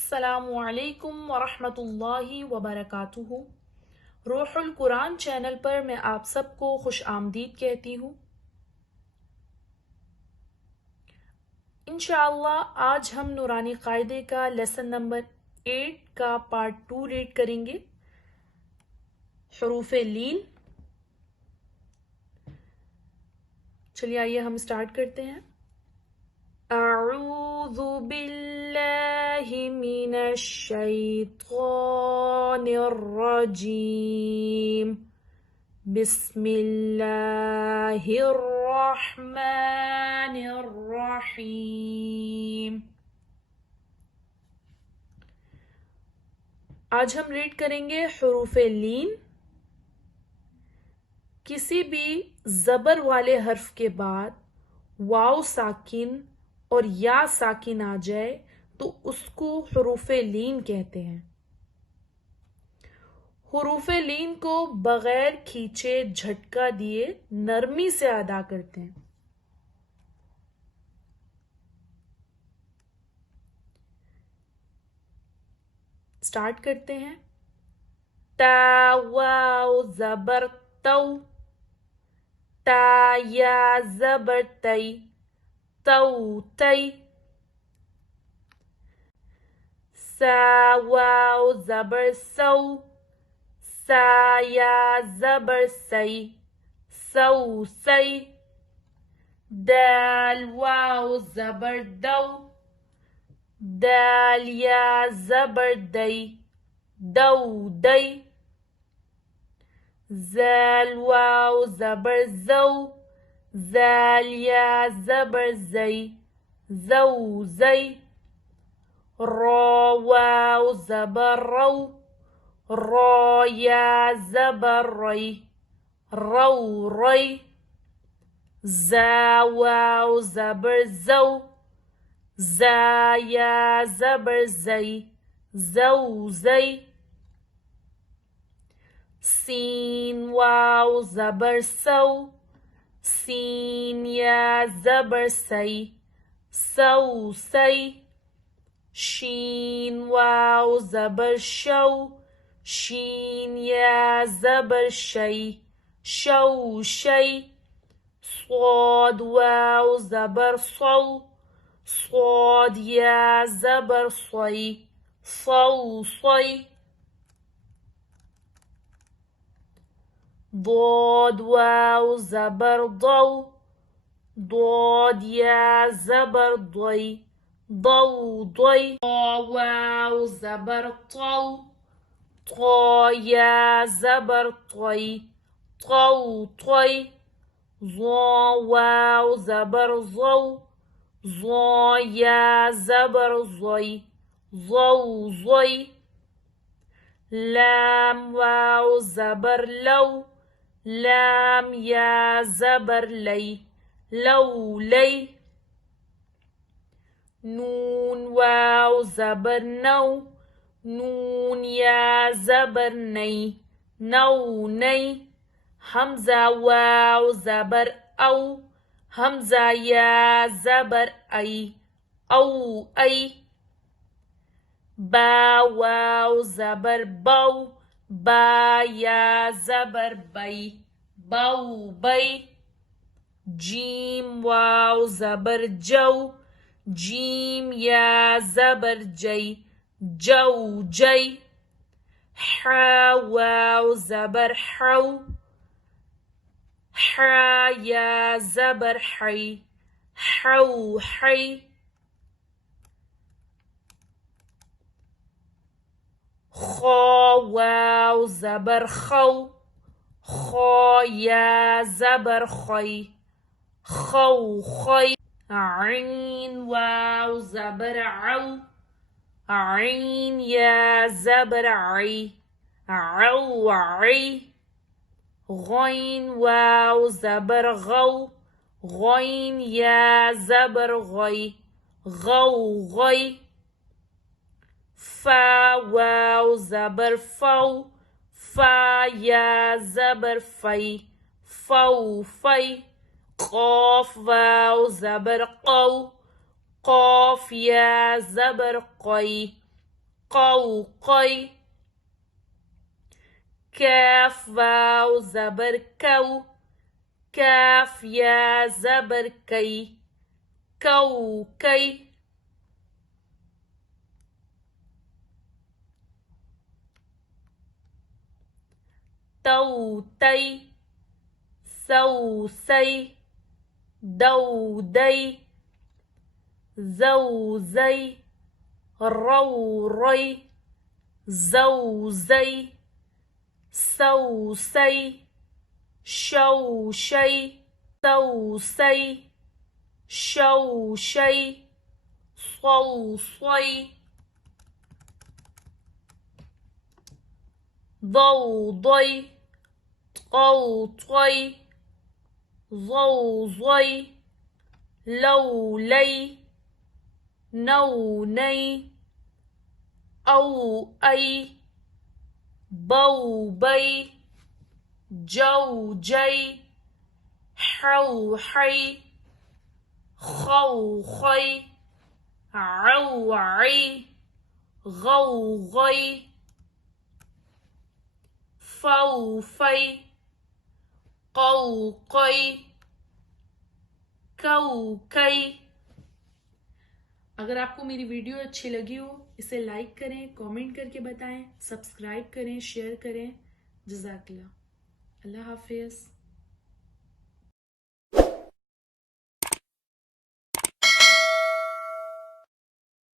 अस्सलामुअलैकुम वरहमतुल्लाहि वबरकातुहू। रूहुल कुरान चैनल पर मैं आप सबको खुश आमदीद कहती हूँ। इंशाअल्लाह आज हम नूरानी कायदे का लेसन नंबर 8 का पार्ट 2 रीड करेंगे। हुरूफ लीन। चलिए आइए हम स्टार्ट करते हैं। अऊज़ु बिल्लाहि मिनश शैतानिर रजीम। बिस्मिल्लाहिर रहमानिर रहीम। आज हम रीड करेंगे हुरूफ लीन। किसी भी जबर वाले हर्फ के बाद वाव साकिन और या साकिन आ जाए तो उसको हुरूफ लीन कहते हैं। हुरूफ लीन को बगैर खींचे झटका दिए नरमी से अदा करते हैं। स्टार्ट करते हैं। ता वाव जबर तौ, ता या जबर तई, तौ तई। सा वाव जबर सौ, सा या जबर सई, सौ सई। दाल वाव जबर दौ, दाल या जबर दई, दौ दई। ज़ाल वाव जबर जौ, ज़ाल या जबर जई, जौ जई। रौ वाव जबर रौ, रौ या जबर रई, रौ रई। ज़ा वाव जबर जौ, ज़ा या जबर जई, जौ जई। सीन वाव जबर सौ, सीन या जबर सई, सौ सई। शीन वाव जबर शौ, शीन या जबर शई, शौ शई। स्वाद वाव जबर सौ, स्वाद या जबर सई, सौ सई। ضاد واو زبر ضو, ضاد या जबर ضي, ضو ضي। طا واو زبر طو, طا या जबर طي, طو طي। ظا واو زبر ظو, ظا या जबर ظي, ظو ظي। لام واو زبر لو, لام या जबर लई, लौ लई। नून वाव जबर नौ, नून या जबर नई, नौ नई। हमजा वाव जबर औ, हमजा या जबर आई, औ आई। बा वाव जबर बौ, बा या जबर बई, बौ बई। जीम वाव जबर जौ, जीम या जबर जई, जौ जई। हा वाव जबर हौ, हा या जबर हई, हौ हई। खा वाव जबर खौ, खा या जबर खई, खौ खई। आइन वाव जबर औ, आइन या जबर आई, औ आई। गैन वाव जबर गौ, गैन या जबर गई, गौ गई। फा वाव जबर फौ, फा या जबर फई, फौ फई। क़ाफ वाव जबर कौ, क़ाफ या जबर क़ई, قو قي كاف واو زبر كو كاف يا زبر كي كو كي تو تي سو سي دو دي زو زي رو ري زو زي سو سي شو شي سو سي شو شي صو صي ضو ضي طو طي ظو ظي لو لي نو ني أو أي بو بي جو جي حو حي خو خي عو عي غو غي فو في قو قي कऊ कई। अगर आपको मेरी वीडियो अच्छी लगी हो इसे लाइक करें, कमेंट करके बताएं, सब्सक्राइब करें, शेयर करें। जज़ाकल्लाह। अल्लाह हाफिज़।